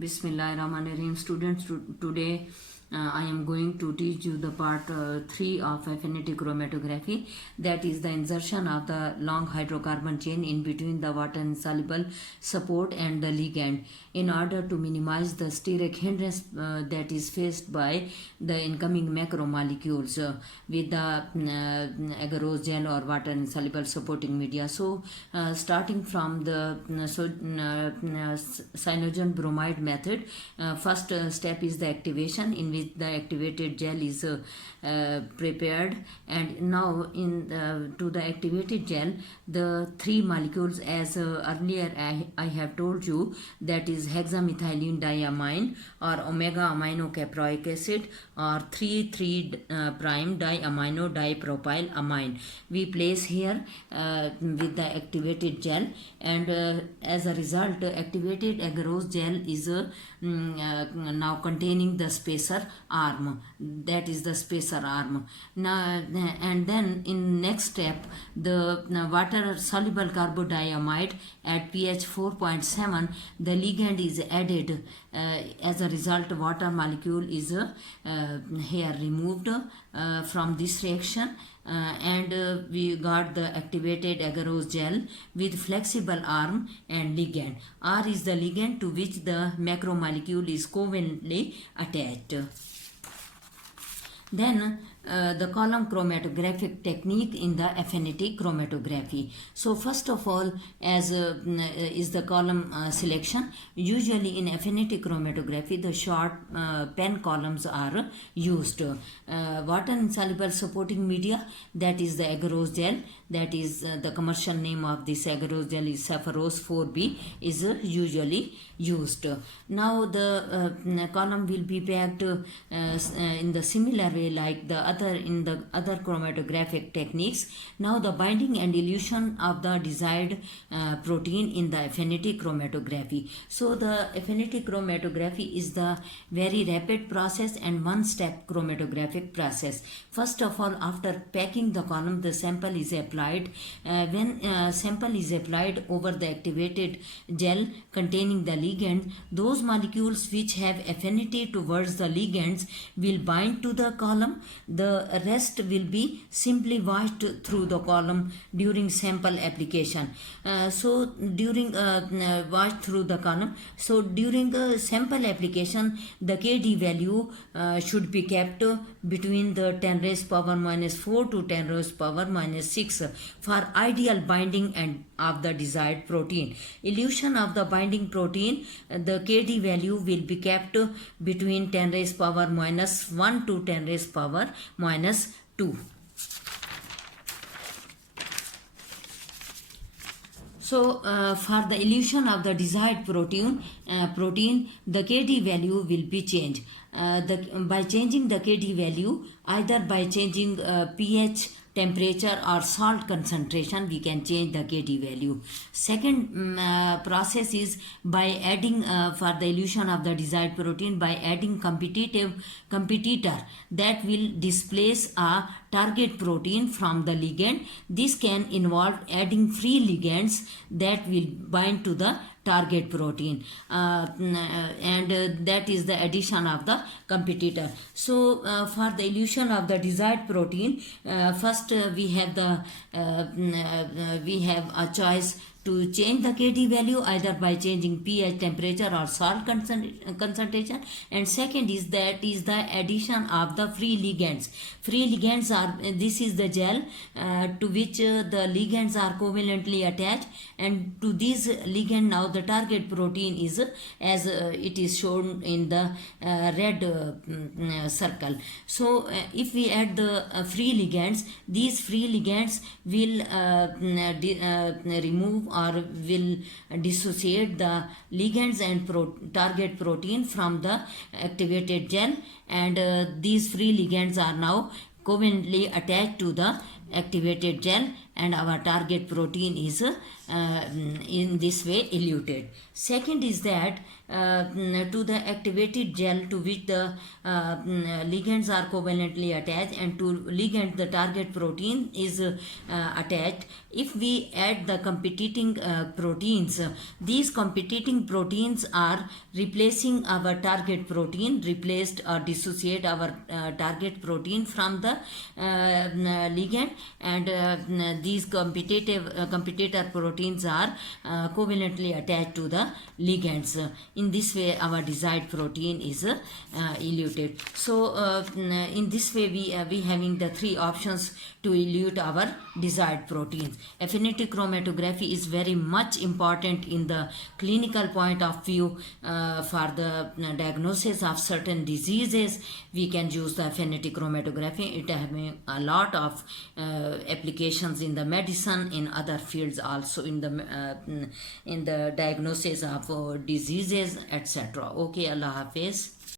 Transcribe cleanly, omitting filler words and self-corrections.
Bismillahirrahmanirrahim. Students, today I am going to teach you the part 3 of affinity chromatography, that is the insertion of the long hydrocarbon chain in between the water insoluble support and the ligand in order to minimize the steric hindrance that is faced by the incoming macromolecules with the agarose gel or water insoluble supporting media. So starting from the cyanogen bromide method, first step is the activation, in which the activated gel is prepared, and now to the activated gel the three molecules, as earlier I have told you, that is hexamethylene diamine or omega amino caproic acid or 3,3 prime diamino dipropyl amine we place here with the activated gel, and as a result activated agarose gel is now containing the spacer arm, that is the spacer arm. Now and then in next step the water soluble carbodiamide at pH 4.7, the ligand is added. As a result water molecule is here removed from this reaction, and we got the activated agarose gel with flexible arm and ligand. R is the ligand to which the macromolecule is covalently attached. Then the column chromatographic technique in the affinity chromatography. So first of all, as is the column selection. Usually in affinity chromatography the short pen columns are used. Water insoluble supporting media, that is the agarose gel, that is the commercial name of this agarose gel is Sapphirose 4B, is usually used. Now the column will be packed in the similar way like the in the other chromatographic techniques. Now the binding and elution of the desired protein in the affinity chromatography. So the affinity chromatography is the very rapid process and one-step chromatographic process. First of all, after packing the column, the sample is applied. When sample is applied over the activated gel containing the ligand, those molecules which have affinity towards the ligands will bind to the column. The rest will be simply washed through the column during sample application. So during washed through the column, so during the sample application the Kd value should be kept between the 10 raised power minus 4 to 10 raised power minus 6 for ideal binding and of the desired protein. Elution of the binding protein, the Kd value will be kept between 10 raised power minus 1 to 10 raised power minus 2. So for the elution of the desired protein, the Kd value will be changed. By changing the Kd value, either by changing pH, temperature or salt concentration, we can change the Kd value. Second process is by adding for the elution of the desired protein, by adding competitor that will displace a target protein from the ligand. This can involve adding free ligands that will bind to the target protein, and that is the addition of the competitor. So for the elution of the desired protein, first we have a choice to change the Kd value either by changing pH, temperature or salt concentration, and second is the addition of the free ligands. Free ligands are, this is the gel to which the ligands are covalently attached, and to this ligand now the target protein is as it is shown in the red circle. So if we add the free ligands, these free ligands will remove or will dissociate the ligands and target protein from the activated gel, and these free ligands are now covalently attached to the activated gel, and our target protein is in this way eluted. Second is that to the activated gel to which the ligands are covalently attached, and to ligand the target protein is attached. If we add the competing proteins, these competing proteins are replacing our target protein, replaced or dissociate our target protein from the ligand, and these competitor proteins are covalently attached to the ligands. In this way our desired protein is eluted. So in this way we having the three options to elute our desired proteins. Affinity chromatography is very much important in the clinical point of view. For the diagnosis of certain diseases, we can use the affinity chromatography. It having a lot of applications in the medicine, in other fields also, in the diagnosis of diseases, etc. Okay, Allah Hafiz.